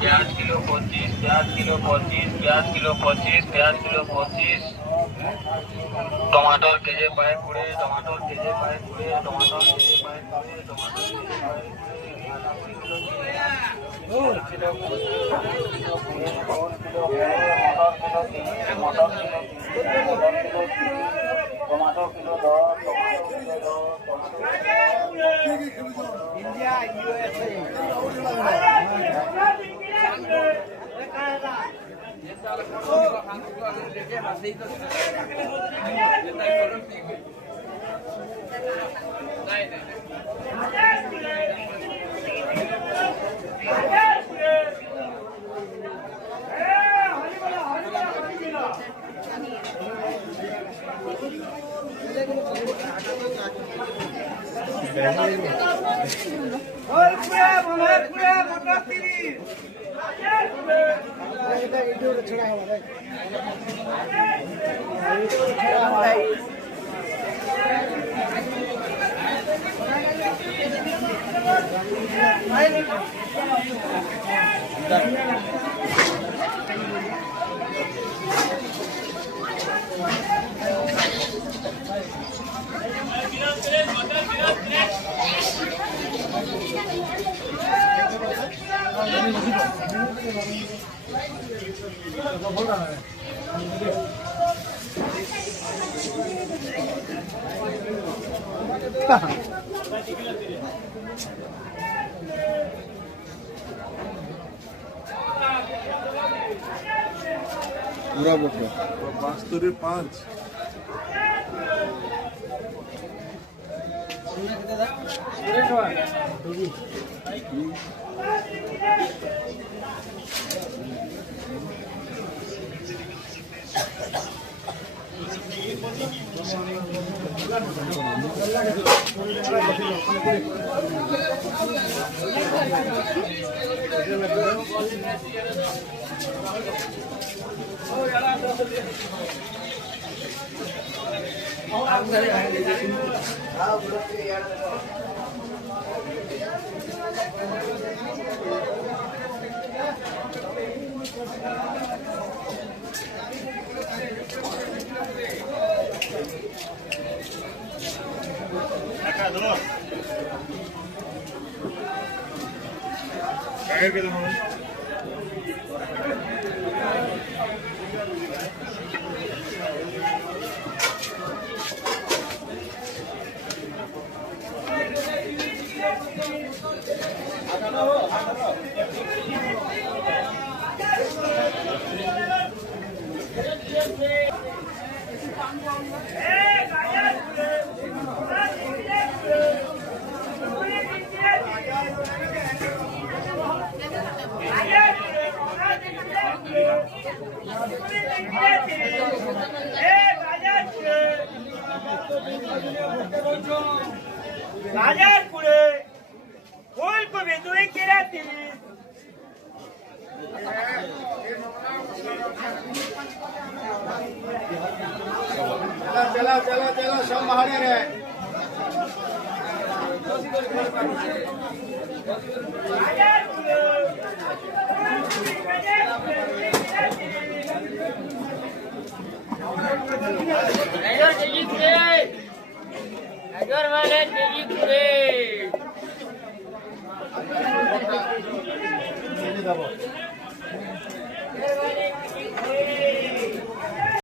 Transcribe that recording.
प्याज किलो 25, प्याज किलो 25, प्याज किलो 25, प्याज किलो 25, टमाटर केजे पाए पूरे, टमाटर केजे पाए पूरे, टमाटर केजे पाए पूरे, टमाटर केजे पाए पूरे, किलो टमाटर किलो 10, इंडिया यूएसए पूरा बोलो 5 राजापुरे फूल को भेदुई किरा तिली चला सब बाहर रे अगर वाले तेजी पूरे दबो